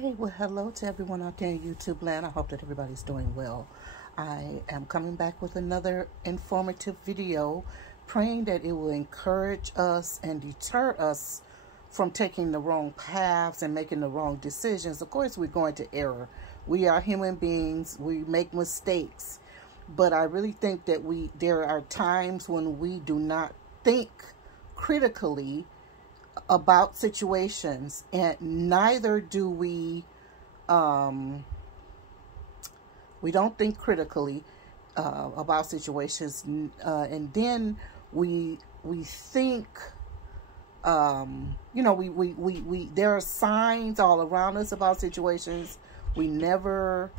Hey, well, hello to everyone out there in YouTube land. I hope that everybody's doing well. I am coming back with another informative video, praying that it will encourage us and deter us from taking the wrong paths and making the wrong decisions. Of course, we're going to error. We are human beings. We make mistakes. But I really think that there are times when we do not think critically about situations, and neither do we don't think critically about situations, and then we think we there are signs all around us about situations. We never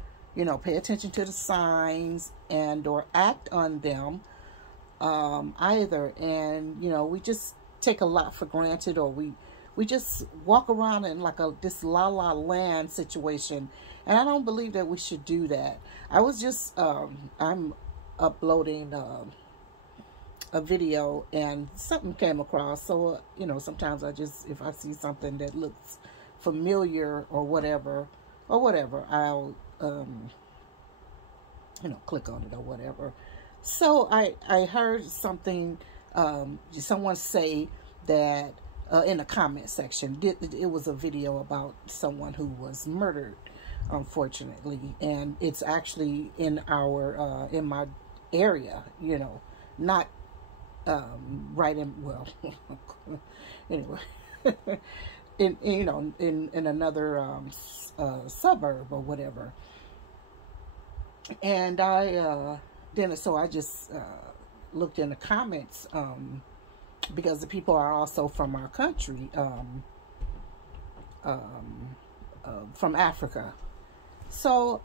pay attention to the signs and or act on them either, and we just take a lot for granted, or we just walk around in like this la land situation, and I don't believe that we should do that. I was just I'm uploading a video and something came across, so sometimes if I see something that looks familiar or whatever I'll click on it or whatever. So I heard something, someone say that in the comment section, it was a video about someone who was murdered, unfortunately, and it's actually in my area, not right in, well, anyway, in another suburb or whatever. And so I just looked in the comments, because the people are also from our country, from Africa. So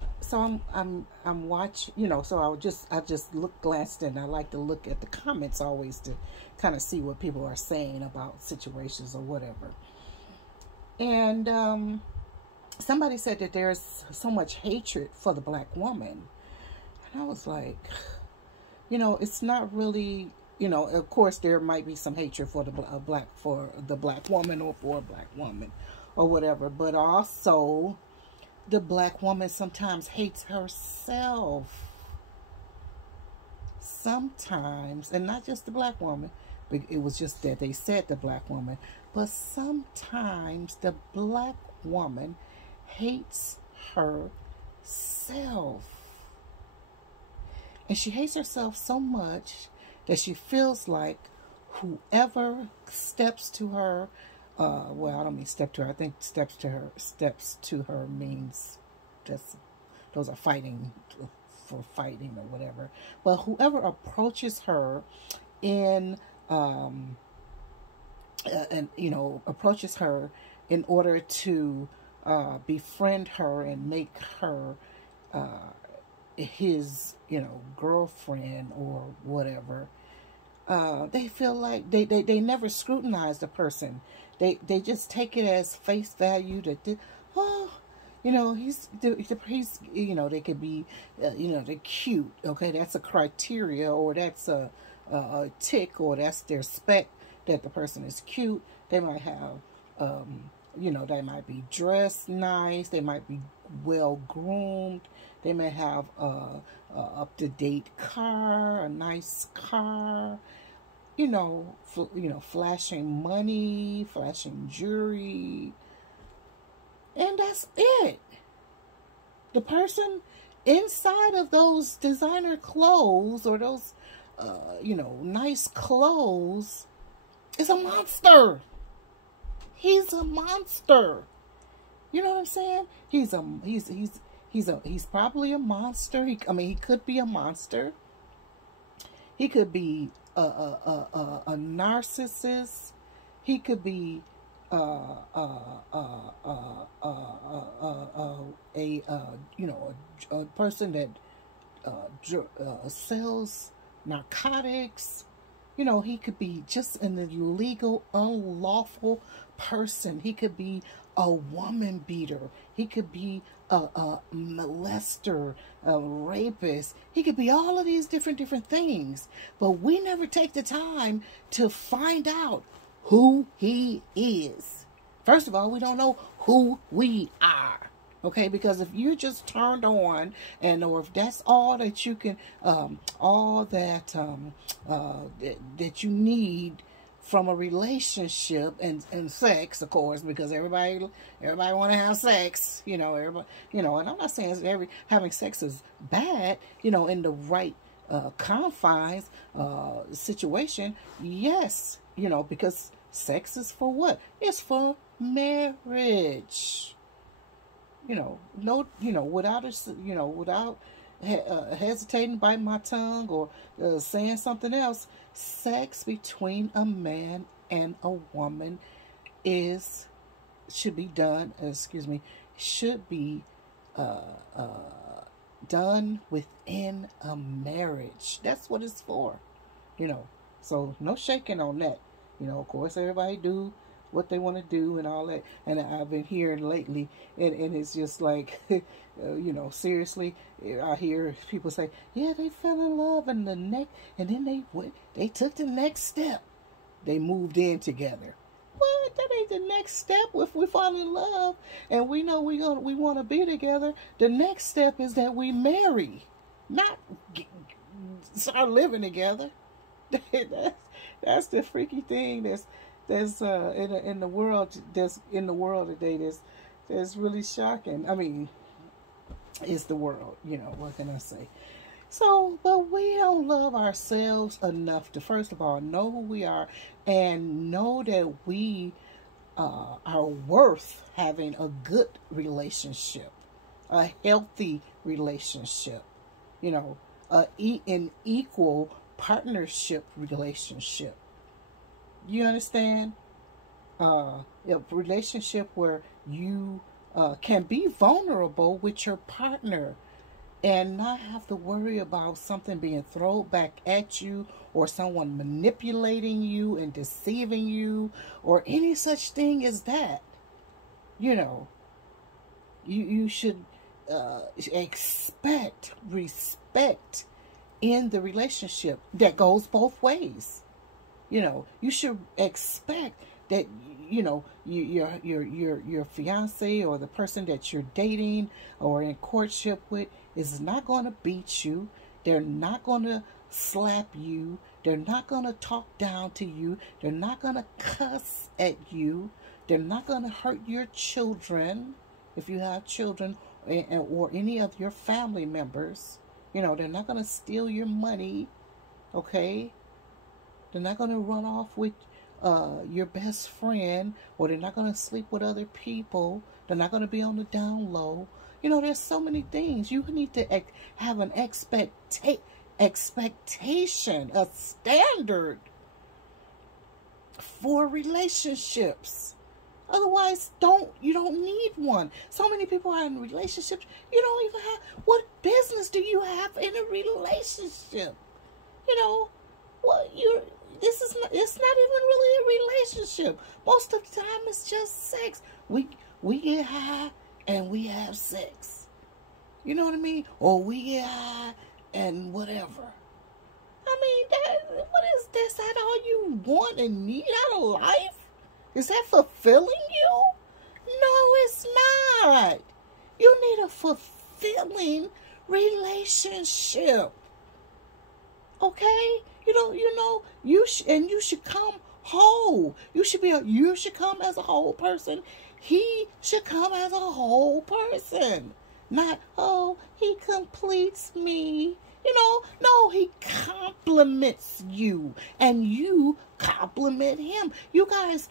I'm watching, so I just glanced in. I like to look at the comments always to kind of see what people are saying about situations or whatever. And somebody said that there's so much hatred for the black woman. And I was like, it's not really, of course there might be some hatred for the black woman or for a black woman or whatever, but also the black woman sometimes hates herself. Sometimes, and not just the black woman, but it was just that they said the black woman, but sometimes the black woman hates herself. And she hates herself so much that she feels like whoever steps to her, well, I don't mean step to her. I think steps to her means those are fighting, for fighting or whatever. But whoever approaches her approaches her in order to befriend her and make her his girlfriend or whatever, they feel like they never scrutinize the person. They just take it as face value that he's they could be they're cute, okay, that's a criteria, or that's a tick, or that's their spec that the person is cute. They might have they might be dressed nice, they might be well groomed, they may have a up-to-date car, a nice car, flashing money, flashing jewelry, and that's it. The person inside of those designer clothes or those nice clothes is a monster. He's a monster. You know what I'm saying? He's probably a monster. He could be a monster. He could be a narcissist. He could be a person that sells narcotics. He could be just an illegal, unlawful person. He could be a woman beater. He could be a molester, a rapist. He could be all of these different things. But we never take the time to find out who he is. First of all, we don't know who we are. Okay, because if you're just turned on, or if that's all that you can, all that that you need from a relationship and sex, of course, because everybody want to have sex, everybody, and I'm not saying having sex is bad, in the right confines, situation, yes, because sex is for what? It's for marriage. No, without without hesitating, biting my tongue, or saying something else, sex between a man and a woman should be done. Should be done within a marriage. That's what it's for. So no shaking on that. Of course, everybody do what they want to do and all that. And I've been hearing lately, and it's just like, seriously, I hear people say, yeah, they fell in love, and then they took the next step. They moved in together. What? That ain't the next step. If we fall in love and we know we want to be together, the next step is that we marry, not start living together. That's the freaky thing that's in the world today. That's really shocking. I mean, it's the world. What can I say? So, but we don't love ourselves enough to, first of all, know who we are and know that we are worth having a good relationship, a healthy relationship, an equal partnership relationship. You understand? A relationship where you can be vulnerable with your partner and not have to worry about something being thrown back at you, or someone manipulating you and deceiving you, or any such thing as that. You should expect respect in the relationship. That goes both ways. You should expect that your fiance or the person that you're dating or in courtship with is not going to beat you. They're not going to slap you. They're not going to talk down to you. They're not going to cuss at you. They're not going to hurt your children, if you have children, or any of your family members. They're not going to steal your money. Okay? They're not going to run off with your best friend, or they're not going to sleep with other people. They're not going to be on the down low. There's so many things. You need to have an expectation, a standard for relationships. Otherwise, you don't need one. So many people are in relationships. You don't even have, what business do you have in a relationship? It's not even really a relationship. Most of the time, it's just sex. We get high and we have sex. You know what I mean? Or we get high and whatever. I mean, what is this? Is that all you want and need out of life? Is that fulfilling you? No, it's not. You need a fulfilling relationship. Okay? You should come whole. You should come as a whole person. He should come as a whole person. Not, he completes me. No, he compliments you, and you compliment him. You guys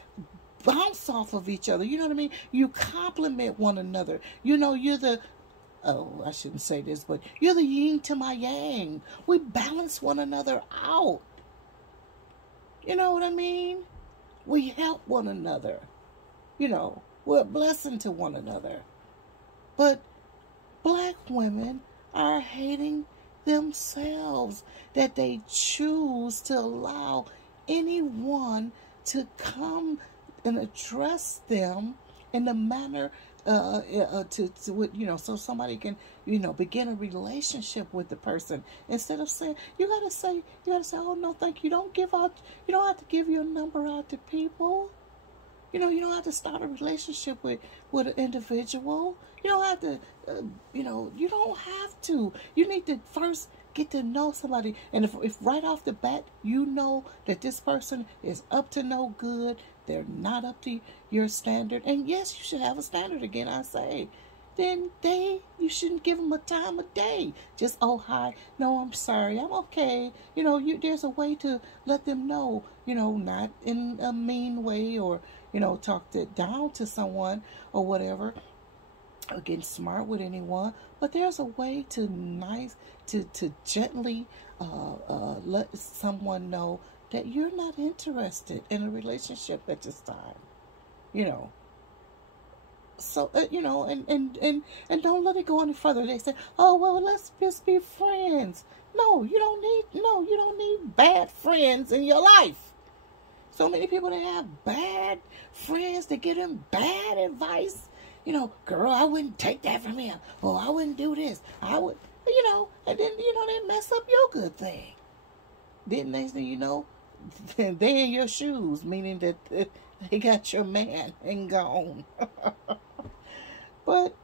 bounce off of each other. You know what I mean? You compliment one another. You're the, I shouldn't say this, but you're the yin to my yang. We balance one another out. You know what I mean? We help one another. We're a blessing to one another. But black women are hating themselves that they choose to allow anyone to come and address them in the manner so somebody can begin a relationship with the person. Instead of saying, you gotta say, oh no, thank you. You don't have to give your number out to people. You don't have to start a relationship with an individual. You don't have to, you don't have to. You need to first get to know somebody. And if right off the bat, you know that this person is up to no good, they're not up to your standard. And yes, you should have a standard again, I say. Then you shouldn't give them a time of day. Just, oh, hi, no, I'm sorry, I'm okay. There's a way to let them know, not in a mean way or, talk it down to someone or whatever, or getting smart with anyone. But there's a way to gently let someone know that you're not interested in a relationship at this time, So, and don't let it go any further. They say, oh, well, let's just be friends. No, you don't need bad friends in your life. So many people that have bad friends that give them bad advice. Girl, I wouldn't take that from him. Or I wouldn't do this. I would, and then, they mess up your good thing. Then next thing you know, they in your shoes, meaning that they got your man and gone. But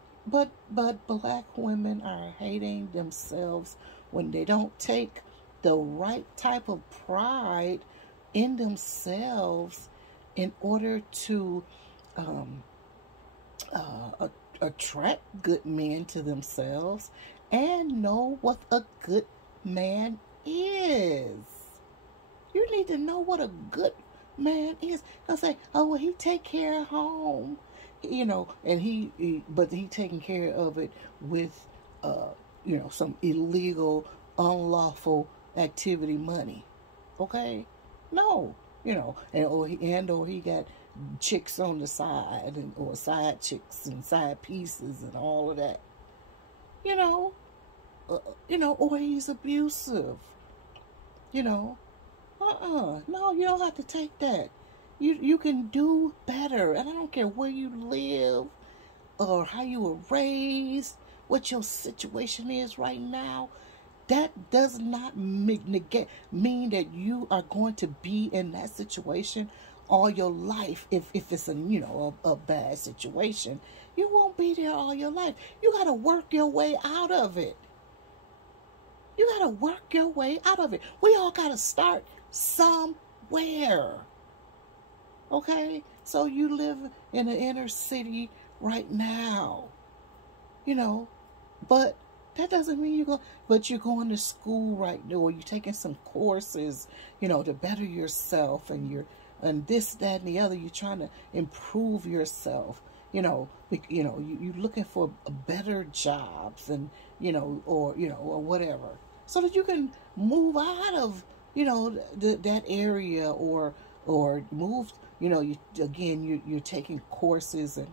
black women are hating themselves when they don't take the right type of pride in themselves in order to attract good men to themselves and know what a good man is. You need to know what a good man is. They'll say, oh, well, he take care of home, and but he taking care of it with, some illegal, unlawful activity money. Okay? No, or he got chicks on the side, or side chicks and side pieces and all of that. Or he's abusive. No, you don't have to take that. You can do better. And I don't care where you live or how you were raised, what your situation is right now. That does not mean that you are going to be in that situation all your life. If it's a bad situation, you won't be there all your life. You got to work your way out of it. You got to work your way out of it. We all got to start somewhere. Okay? So you live in the inner city right now. But that doesn't mean you're going to school right now, or you're taking some courses, to better yourself, and this, that, and the other. You're trying to improve yourself, you're looking for better jobs, and, or whatever, so that you can move out of, that area, or move, you're taking courses, and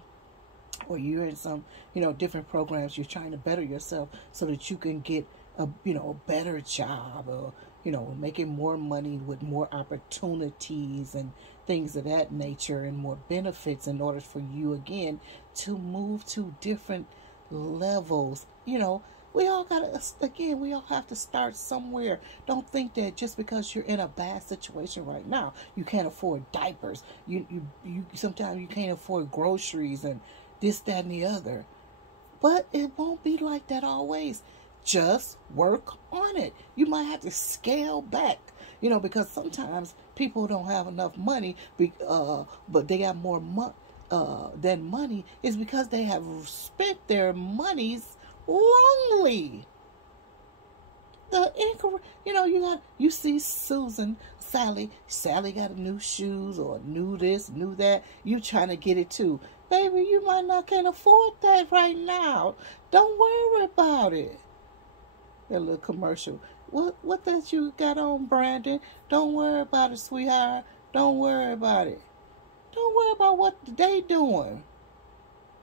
or you're in some, different programs. You're trying to better yourself so that you can get a better job, or, making more money with more opportunities and things of that nature, and more benefits, in order for you, again, to move to different levels. We all have to start somewhere. Don't think that just because you're in a bad situation right now, you can't afford diapers. You sometimes you can't afford groceries and this, that, and the other. But it won't be like that always. Just work on it. You might have to scale back, because sometimes people don't have enough money, but they got more than money, is because they have spent their monies wrongly. You see Sally got a new shoes, or new this, new that. You trying to get it too. Baby, you might not can't afford that right now. Don't worry about it. That little commercial. What that you got on, Brandon? Don't worry about it, sweetheart. Don't worry about it. Don't worry about what they doing.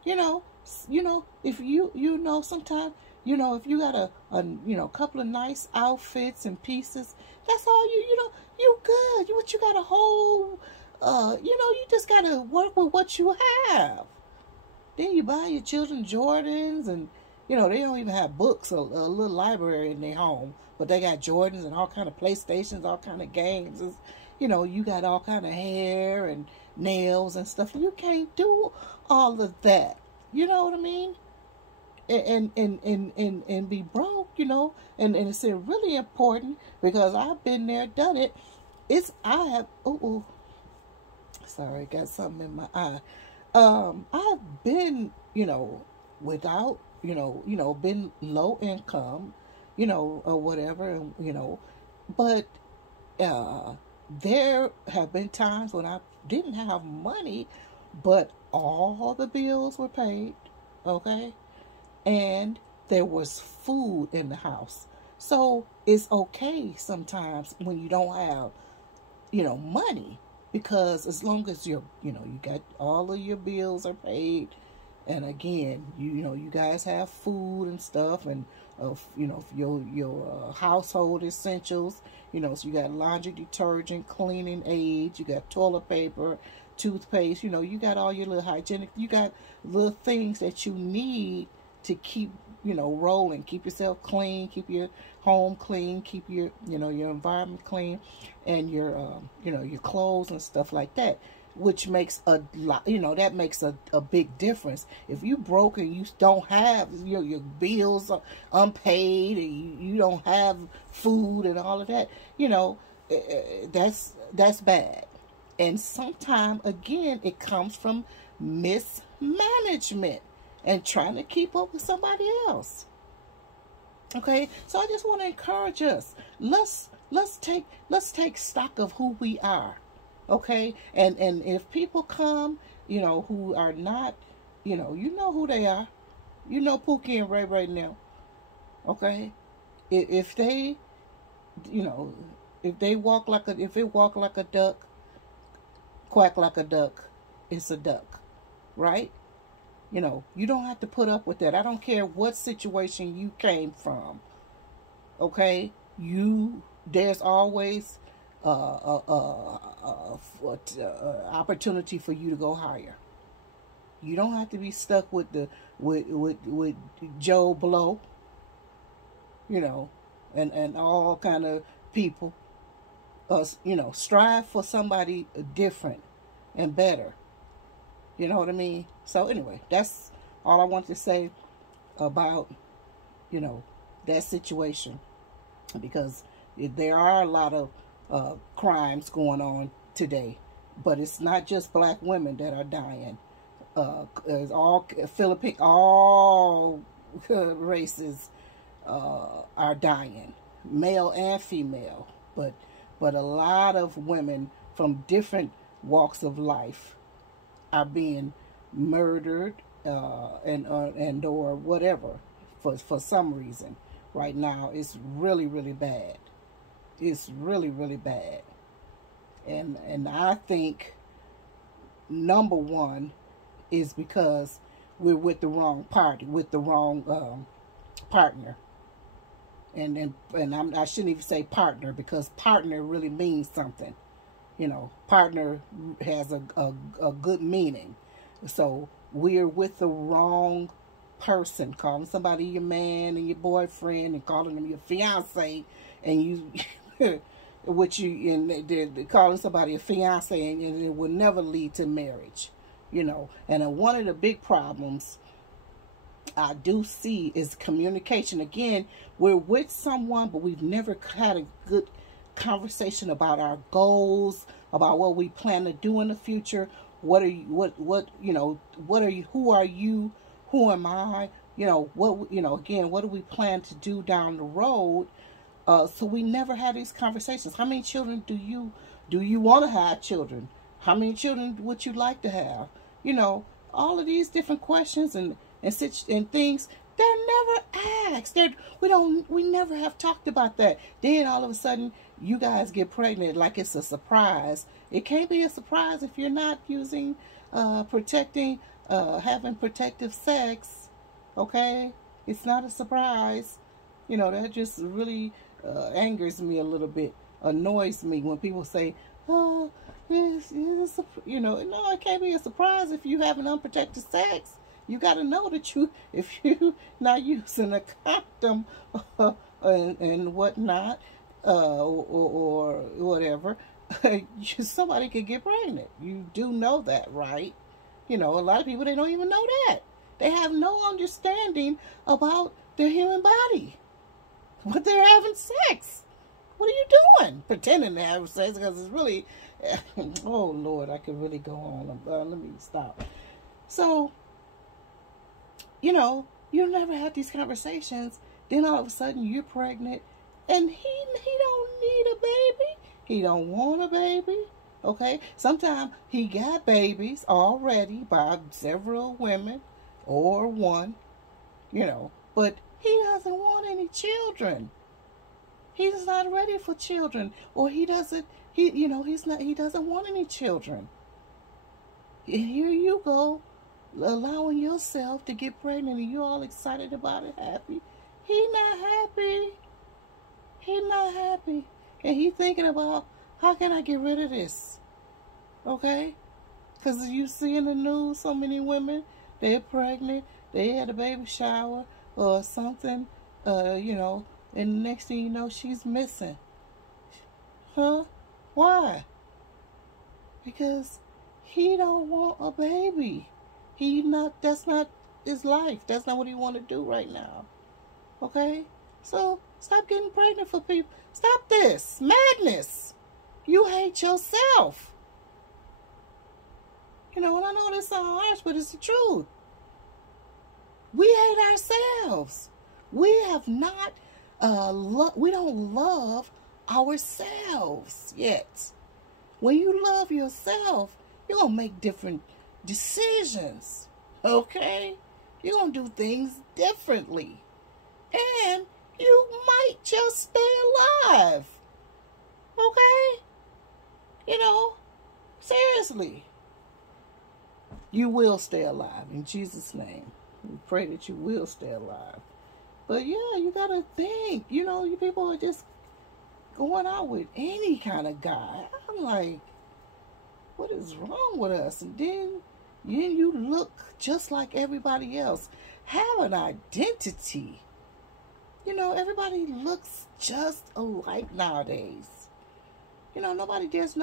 If sometimes, if you got a couple of nice outfits and pieces, that's all you good. You got a whole, you just got to work with what you have. Then you buy your children Jordans, and, they don't even have books, a little library in their home, but they got Jordans and all kind of PlayStations, all kind of games. You got all kind of hair and nails and stuff. You can't do all of that. You know what I mean? And be broke, you know, and it's really important because I've been there, done it. Sorry, got something in my eye. I've been, you know, without, been low income, or whatever, but there have been times when I didn't have money, but all the bills were paid, okay? And there was food in the house. So it's okay sometimes when you don't have, money, because as long as you got all of your bills are paid, and again, you guys have food and stuff, and your household essentials, so you got laundry detergent, cleaning aids, you got toilet paper, toothpaste, you got all your little hygienic, you got little things that you need to keep, rolling, keep yourself clean, keep your home clean, keep your, your environment clean, and your, your clothes and stuff like that, which makes a lot, that makes a big difference. If you broke and you don't have your bills are unpaid and you don't have food and all of that, that's bad. And sometimes, again, it comes from mismanagement and trying to keep up with somebody else. Okay, so I just want to encourage us. Let's take stock of who we are. Okay, and if people come, who are not, you know who they are. You know Pookie and Ray right now. Okay, if they, if it walk like a duck, quack like a duck, it's a duck, right? You don't have to put up with that. I don't care what situation you came from. Okay? There's always opportunity for you to go higher. You don't have to be stuck with Joe Blow, and all kind of people. Strive for somebody different and better. You know what I mean? So anyway, that's all I want to say about, that situation. Because there are a lot of crimes going on today. But it's not just black women that are dying. It's all Philippine, all races are dying. Male and female. But a lot of women from different walks of life are being murdered and or whatever for some reason right now. It's really, really bad. It's really, really bad. And I think number one is because we're with the wrong party, with the wrong partner. And I shouldn't even say partner, because partner really means something. Partner has a good meaning. So we're with the wrong person, calling somebody your man and your boyfriend and calling them your fiance, and you, they're calling somebody a fiance, and it will never lead to marriage, And one of the big problems I do see is communication. Again, we're with someone, but we've never had a good conversation about our goals, about what we plan to do in the future. What are you, who are you, who am I, again, what do we plan to do down the road? So we never had these conversations. How many children do you want to have children? How many children would you like to have? All of these different questions and things, they're never asked. We never have talked about that. Then all of a sudden, you guys get pregnant like it's a surprise. It can't be a surprise if you're not using, having protective sex. Okay? It's not a surprise. That just really angers me a little bit, annoys me when people say, oh, no, it can't be a surprise if you have an unprotected sex. You got to know that if you not using a condom and whatnot, or whatever, somebody could get pregnant. You do know that, right? A lot of people, they don't even know that. They have no understanding about their human body. But they're having sex. What are you doing? Pretending to have sex, because it's really, oh Lord, I could really go on. Let me stop. So, you never had these conversations. Then all of a sudden you're pregnant, and he don't need a baby. He don't want a baby. Okay? Sometimes he got babies already by several women or one, but he doesn't want any children. He's not ready for children, or he doesn't want any children. And here you go, allowing yourself to get pregnant, and you're all excited about it, happy. He's not happy. He's not happy. And he's thinking about, how can I get rid of this? Okay? Because you see in the news so many women, they're pregnant, they had a baby shower or something, and the next thing you know, she's missing. Huh? Why? Because he don't want a baby. That's not his life. That's not what he want to do right now. Okay? So, stop getting pregnant for people. Stop this madness. You hate yourself. And I know this sounds harsh, but it's the truth. We hate ourselves. We have not, we don't love ourselves yet. When you love yourself, you're going to make different decisions. Okay? You're going to do things differently. And you might just stay alive. Okay? Seriously. You will stay alive in Jesus' name. We pray that you will stay alive. But yeah, you gotta think. You people are just going out with any kind of guy. I'm like, what is wrong with us? And then you look just like everybody else. Have an identity. Everybody looks just alike nowadays. There's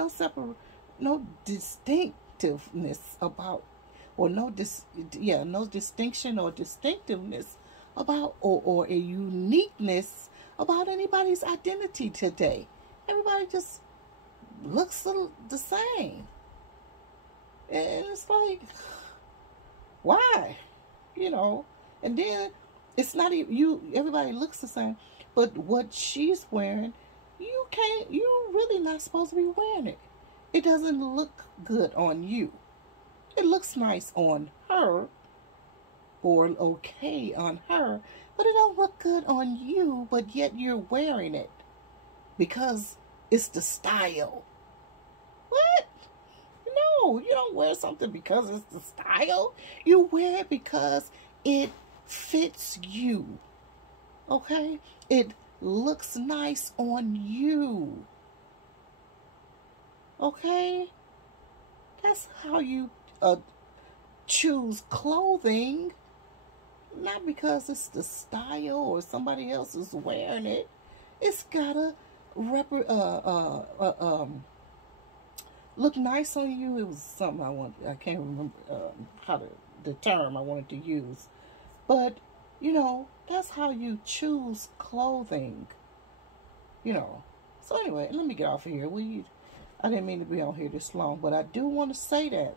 no distinctiveness about, or no distinction or distinctiveness about, or a uniqueness about anybody's identity today. Everybody just looks the same. And it's like, why? And then it's not even everybody looks the same, but what she's wearing, you're really not supposed to be wearing it. It doesn't look good on you. It looks nice on her, or okay on her, but it don't look good on you, but yet you're wearing it because it's the style. What? No, you don't wear something because it's the style. You wear it because it fits you. Okay? It looks nice on you. Okay? That's how you choose clothing. Not because it's the style or somebody else is wearing it. It's gotta look nice on you. It was something I can't remember the term I wanted to use. But, that's how you choose clothing. So anyway, let me get off of here. I didn't mean to be on here this long, but I do want to say that.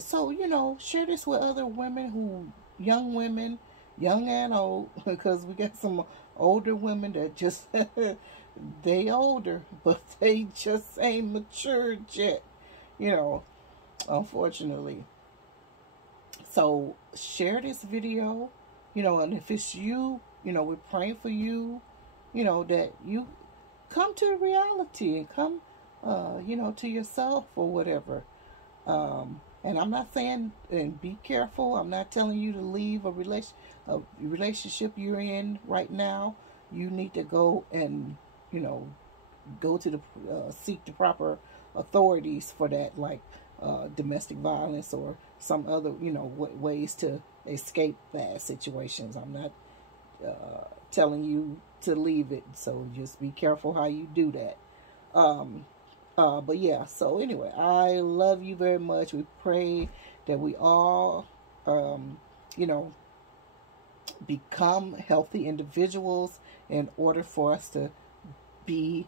So, share this with other women young women, young and old, because we got some older women that just, they older, but they just ain't matured yet, unfortunately. So share this video, and if it's you, we're praying for you, that you come to reality and come, to yourself or whatever. And I'm not saying, and be careful, I'm not telling you to leave a relationship you're in right now. You need to go and, go to seek the proper authorities for that, like domestic violence or some other, ways to escape bad situations. I'm not telling you to leave it, so just be careful how you do that. But yeah, so anyway, I love you very much. We pray that we all, you know, become healthy individuals in order for us to be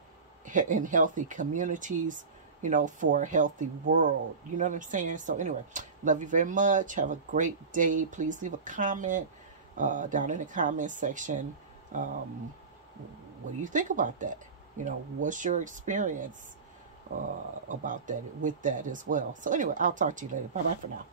in healthy communities, you know, for a healthy world. You know what I'm saying? So anyway, love you very much. Have a great day. Please leave a comment down in the comment section. What do you think about that? You know, what's your experience about that, with that as well? So anyway, I'll talk to you later. Bye bye for now.